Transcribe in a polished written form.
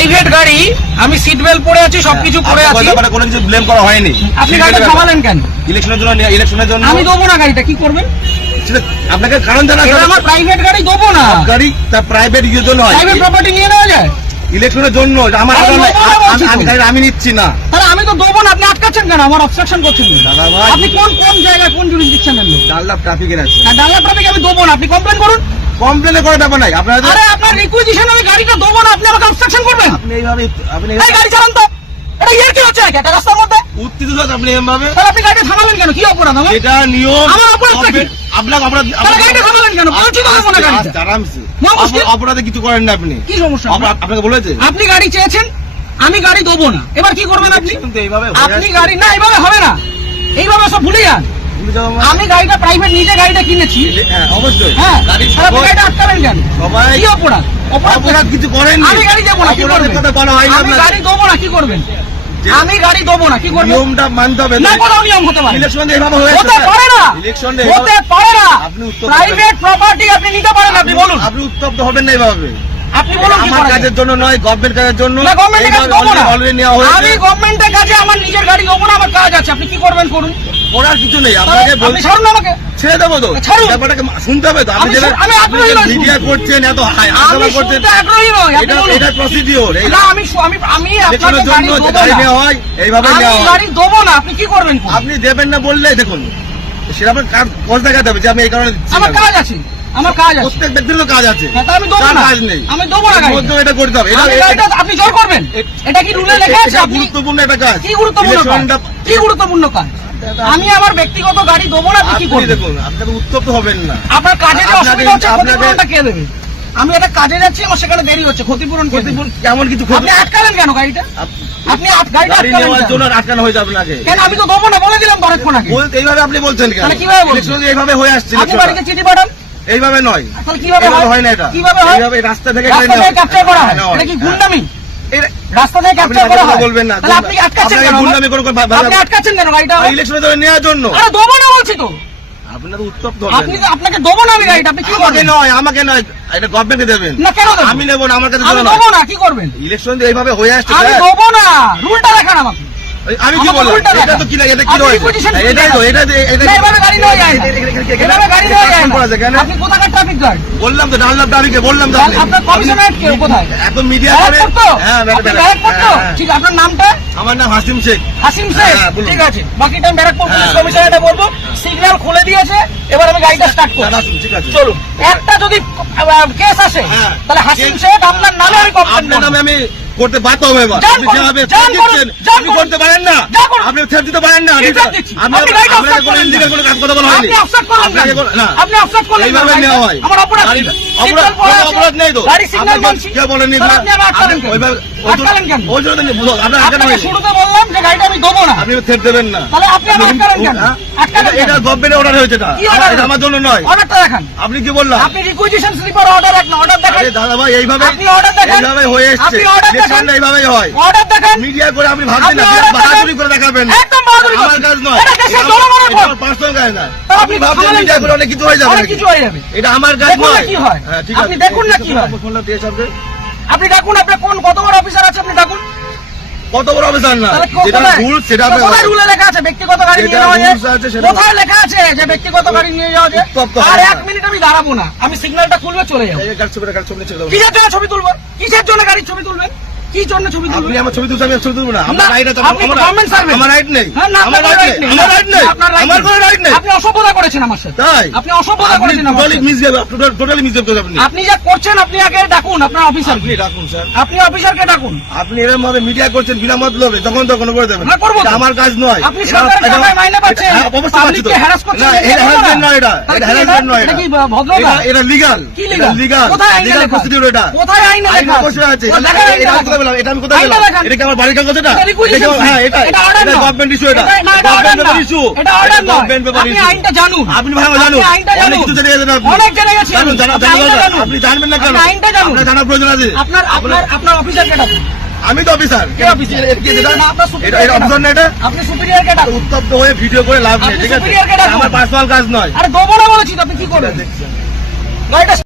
Private গাড়ি, আমি seat belt পরে আছি, সবকিছু করে আছি, কোনো কিছু ব্লেম করা হয়নি। আপনি গাড়িটা থামালেন কেন? ইলেকশনের জন্য আমি দেবো না গাড়িটা, কি করবেন? আপনাকে কারণ জানা, আমার প্রাইভেট গাড়ি দেবো না। গাড়ি তার প্রাইভেট ইউজের জন্য হয়, প্রাইভেট প্রপার্টি নিয়ে নেওয়া যায় ইলেকশনের জন্য। আমার আমি নিচ্ছি না, তাহলে আমি তো দেবো না। আপনি আটকাচ্ছেন কেন? আমার অবস্ট্রাকশন করছেন। দাদা ভাই, আপনি কোন কোন জায়গায় কোন জিনিস দিচ্ছেন? ডাল্লা ট্রাফিকের আছে, ডাল্লা ট্রাফিক আমি দেবো না। আপনি কমপ্লেন করুন। কমপ্লেনে করার ব্যাপার নাই। আপনার আপনার রিকুইজিশন আমি গাড়িটা দেবো না, আপনি আমাকে অবস্ট্রাকশন করবেন? আপনি এইভাবে গাড়ি চালান তো, এটা ইয়ার কি হচ্ছে একটা রাস্তার মধ্যে উত্তেজিত আপনি এভাবে, তাহলে আপনি গাড়িটা থামালেন কেন? কি অপরাধ আমার? এটা নিয়ম। আমার অপরাধ কি? আপনার অপরাধ, তাহলে গাড়িটা থামালেন কেন? বলছি তো দেবো না গাড়িটা। আরামসে, মুশকিল। অপরাধে কিছু করেন না আপনি। কি সমস্যা? আপনাকে বলেছে আপনি গাড়ি চেয়েছেন, আমি গাড়ি দেবো না। এবার কি করবেন আপনি? এইভাবে আপনি গাড়ি না, এইভাবে হবে না, এইভাবে সব ভুলে যান। আমি গাড়িটা প্রাইভেট নিজে গাড়িটা কিনেছি। হ্যাঁ অবশ্যই। হ্যাঁ, আপনি গাড়িটা আটকাবেন কেন? সবাই কি অপরাধ? অপরাধ কিছু করেন। আমি গাড়ি দেবো না, কি করবেন? কথা বলা হয় না। আমি গাড়ি দেবো না, কি করবেন? আমি গাড়ি দেবো না, কি করবেন? নিয়মটা মানতে হবে না, কোনো নিয়ম হতে পারে? ইলেকশন এইভাবে হতে পারে না, ইলেকশনে হতে পারে না। আপনি প্রাইভেট প্রপার্টি আপনি নিতে পারেন, আপনি বলুন। আপনি উত্তপ্ত হবেন না এইভাবে। আপনি বলুন আমার কাজের জন্য নয়, গভর্নমেন্ট কাজের জন্য। না, গভর্নমেন্টের কাজ দেবো না। অলরেডি নেওয়া হয়েছে। আমি গভর্নমেন্টের কাজে আমার নিজের গাড়ি দেবো না, আমার কাজ আছে। আপনি কি করবেন করুন, করার কিছু নেই। আপনাকে আপনি ছাড়ুন আমাকে। ছেড়ে দেবো তো, ছাড়ুন। ব্যাপারটাকে শুনতে হবে তো। আপনি আমি আগ্রহী নই। মিডিয়া করছেন, এত আমি করছেন, শুনতে আগ্রহী নই। আপনি বলুন। এটা প্রসিডিওর। না, আমি আপনাকে ইলেকশনের জন্য গাড়ি গাড়ি দেবো নেওয়া না। হয়, এইভাবে আমি নেওয়া হয়। গাড়ি দেবো না, আপনি কি করবেন? আপনি দেবেন না বললে দেখুন সেরকম কাজ দেখাতে হবে যে আমি এই কারণে দিচ্ছি না। আমার কাজ আছে, আমার কাজ আছে। প্রত্যেক ব্যক্তির তো কাজ আছে, হ্যাঁ, তা আমি দেবো কার না। কাজ নেই? আমি দেবো না গাড়ি। মধ্যে এটা করতে হবে। আমি গাড়িটা আপনি জোর করবেন? এটা কি রুলে লেখা আছে? এটা আপনি গুরুত্বপূর্ণ একটা কাজ। কি গুরুত্বপূর্ণ কাজ? ইলেকশনটা- কি গুরুত্বপূর্ণ কাজ? আমি আমার ব্যক্তিগত গাড়ি দেবো না, আপনি কি আপনি করবেন? দেখুন, আপনাকে উত্তপ্ত হবেন না। আপনার কাজে যে আপনাকে- অসুবিধা হচ্ছে, আপনাকে- ক্ষতিপূরণটা কে দেবে? আমি একটা কাজে যাচ্ছি, আমার সেখানে দেরি হচ্ছে, ক্ষতিপূরণ কে দেবে? কেমন কিছু আপনি আটকালেন কেন গাড়িটা? আপনি গাড়িটা গাড়ি আটকালেন নেওয়ার কেন? জন্য আটকানো হয়েছে আপনাকে। কেন? আমি তো দেবো না বলে দিলাম তো অনেকক্ষণ আগে। এইভাবে আপনি বলছেন কেন? তাহলে কিভাবে বলছেন? ইলেকশন এইভাবে হয়ে আসছে। আপনি বাড়িতে চিঠি পাঠান। এইভাবে নয়, তাহলে কিভাবে এইভাবে হয়? হয় না। এটা কিভাবে হয়? এইভাবে রাস্তা থেকে রাস্তা থেকে ক্যাপচার করা হয়। এটা কি গুন্ডামি? রাস্তা থেকে ক্যাপচার করা হয়? বলবেন না। তাহলে আপনি আটকাচ্ছেন কেন? আপনি আটকাচ্ছেন কেন গাড়িটা? ইলেকশনের জন্য নেওয়ার জন্য। আরে দেবো না বলছি তো। আপনার উত্তপ্ত আপনাকে দেবো না আমি গাড়িটা, আপনি কি করবেন? আমাকে নয়, এটা গভর্নমেন্টকে দেবেন। না, কেন দেবো? আমি নেবো না, আমার কাছে আমি দেবো না, কি করবেন? ইলেকশন এইভাবে হয়ে আসছে। আমি দেবো না, রুলটা দেখান আমাকে। আমি কি বললাম? এটা তো কি লাগে? এটা কি আপনি রয়েছে? requisition কি এটাই তো, দেখান? এটা না, এভাবে গাড়ি নেওয়া যায় না। এভাবে গাড়ি নেওয়া যায় না। আপনি কোথাকার ট্রাফিক গার্ড? বললাম তো, ডানলাম দাবিকে বললাম তো। আপনার কমিশনারেট কে কোথায়? এখন মিডিয়া ব্যারাক করে। করতো? হ্যাঁ, আপনি ব্যারাক করতো? হ্যাঁ। ঠিক, আপনার নামটা? আমার নাম হাসিম শেখ। হাসিম শেখ। হ্যাঁ, বলুন। ঠিক আছে, বাকিটা আমি ব্যারাকপুর পুলিশ হ্যাঁ। কমিশনারেটে বলবো। সিগন্যাল খুলে দিয়েছে, এবার আমি গাড়িটা স্টার্ট করব। দাদা, ঠিক আছে। চলুন। একটা যদি কেস আসে, হ্যাঁ। তাহলে হাসিম শেখ আপনার নামে আমি কমপ্লেন আপনার করব। নামে আমি করতে বাধ্য হবে এবার। যান আপনি করুন, যেভাবে যান থ্রেট করুন, দিচ্ছেন, যান আপনি করুন। করতে পারেন না। যান করুন। আপনি থ্রেট দিতে পারেন না। কি থ্রেট দিচ্ছি? আপনি গাড়িটা আপনাকে offset কোনো করলেন ইলিগাল কেন? কোনো কাজ কথা বলা হয়নি। আপনি offset করলেন আপনাকে কেন? কোনো- না। আপনি offset করলেন কেন? এইভাবে নেওয়া হয়। আমার অপরাধ কি? অপরাধ সিগন্যাল পড়ে আছে। অপরাধ নেই তো। গাড়ি সিগন্যাল আপনাকে মানছি। কেউ বলেনি। তাহলে আপনি আমার আটকালেন কেন? আটকালেন কেন? ওই জন্য আপনার আটকানো আপনাকে হয়নি। শুরুতে বললাম যে গাড়িটা আমি দেবো না। আপনি থ্রেট দেবেন না। তাহলে আপনি আমার আটকালেন কেন? আটকালেন কেন? এটা গভর্নমেন্টের অর্ডার হয়েছে। কি order? এটা আমার জন্য নয়। অর্ডারটা দেখান। আপনি কি বললাম? আপনি রিকুইজিশন স্লিপার অর্ডার এক না, অর্ডার দেখান। আরে দাদা ভাই, এইভাবে আপনি order দেখান। এইভাবে হয়ে এসছে। আপনি order দেখান। ইলেকশনটা এইভাবেই হয়। অর্ডার দেখান। মিডিয়া করে আপনি ভাবছেন না, আপনি order বাহাদুরি দেখান। করে দেখাবেন। একদম বাহাদুরি আমার করছেন। কাজ নয়। এটা দেশের এটা জনগণের এটা ভোট। আমার পার্সোনাল কাজ না। তা আপনি ভাবছেন থামালেন মিডিয়া কেন? করে অনেক কিছু হয়ে যাবে অনেক নাকি? কিছু হয়ে যাবে। এটা আমার কাজ দেখুন না নয়। কি হয়। হ্যাঁ, ঠিক আপনি আছে। দেখুন না কি হয়। ফোনটা দিয়ে সবকে। আপনি ডাকুন, আপনার কত বড় অফিসার আছে আপনি ডাকুন। কত বড় অফিসার না, তাহলে যেটা কোথায়? রুল সেটা কোথায় রুলে লেখা আছে ব্যক্তিগত গাড়ি যেটা নিয়ে যাওয়া যায়? rules আছে সেটা- কোথায় লেখা আছে যে ব্যক্তিগত গাড়ি নিয়ে যাওয়া যায়? উত্তপ্ত আর হবে 1 না। মিনিট আমি দাঁড়াবো না, আমি সিগন্যালটা খুলবে চলে যাবো। কার ছবি ছেড়ে দেবো। কিসের জন্য ছবি তুলবো? কিসের জন্য গাড়ির ছবি তুলবেন? কি জন্য ছবি আপনি তুলবেন? আমার ছবি তুলছেন, আমি ছবি তুলবো না। আমার না, রাইট আছে। আপনি তো government servant। আমার রাইট নেই। হ্যাঁ, না, আমার আপনার রাইট right নেই। নেই। আমার রাইট নেই। আপনার right আমার নেই। কোনো রাইট নেই। আপনি অসভ্যতা করেছেন আমার সাথে। তাই আপনি অসভ্যতা আপনি করেছেন আমার টোটালি সাথে। মিসবিহেভ, টোটালি মিসবিহেভ করেছেন আপনি। আপনি যা করছেন আপনি আগে ডাকুন আপনার অফিসার। আপনি রাখুন স্যার। আপনি অফিসারকে ডাকুন। আপনি এরকম ভাবে মিডিয়া করছেন বিনা মতলবে, তখন করে দেবেন। হ্যাঁ, করবো তো। এটা আমার কাজ নয়। আপনি সরকারের টাকায় মাইনে পাচ্ছেন। হ্যাঁ, অবশ্যই পাচ্ছি তো। পাবলিককে harass করছেন। না, এটা harassment নয় এটা। তাহলে এটা কি harassment নয় এটা এটা। কি ভদ্রতা? এটা লিগ্যাল। কি legal? লিগ্যাল। কোথায় আইনে লিগ্যাল লেখা আছে? প্রসিডিউর এটা। কোথায় আইনে আইন লেখা আছে? অবশ্যই আছে। ও, দেখান আইনে এটা আমি লেখা কোথায় বললাম? এটা আমি কোথায় আইনে বললাম? দেখান। এটা কি আমার বাড়ির কাগজ এটা? এটা requisition এটা- হ্যাঁ, এটা এটা order নয়। গভর্নমেন্ট ইস্যু এটা। না, এটা order গভর্নমেন্ট নয়। ইস্যু। এটা order নয়। গভর্নমেন্ট পেপার আপনি ইস্যু। আইনটা জানুন। আপনি ভালো জানুন। আপনি আইনটা অনেক জানুন। কিছু জেনে গেছেন আপনি। অনেক জেনে গেছি আমি। জানুন, জানা আপনি আইনটা দরকার। জানুন। আপনি জানবেন না কেন? আপনি আইনটা জানুন। আপনার জানার প্রয়োজন আছে। আপনার অফিসারকে ডাকুন। আমি তো অফিসার। কে অফিসার? এটা আপনার superior এটা অফিসার না এটা? আপনি সুপিরিয়রকে ডাকুন। উত্তপ্ত হয়ে ভিডিও করে লাভ নেই, আপনি ঠিক আছে? superior কে ডাকুন। আমার পার্সোনাল কাজ নয়। আরে দেবো না বলেছি তো, আপনি কি করবেন? গাড়িটা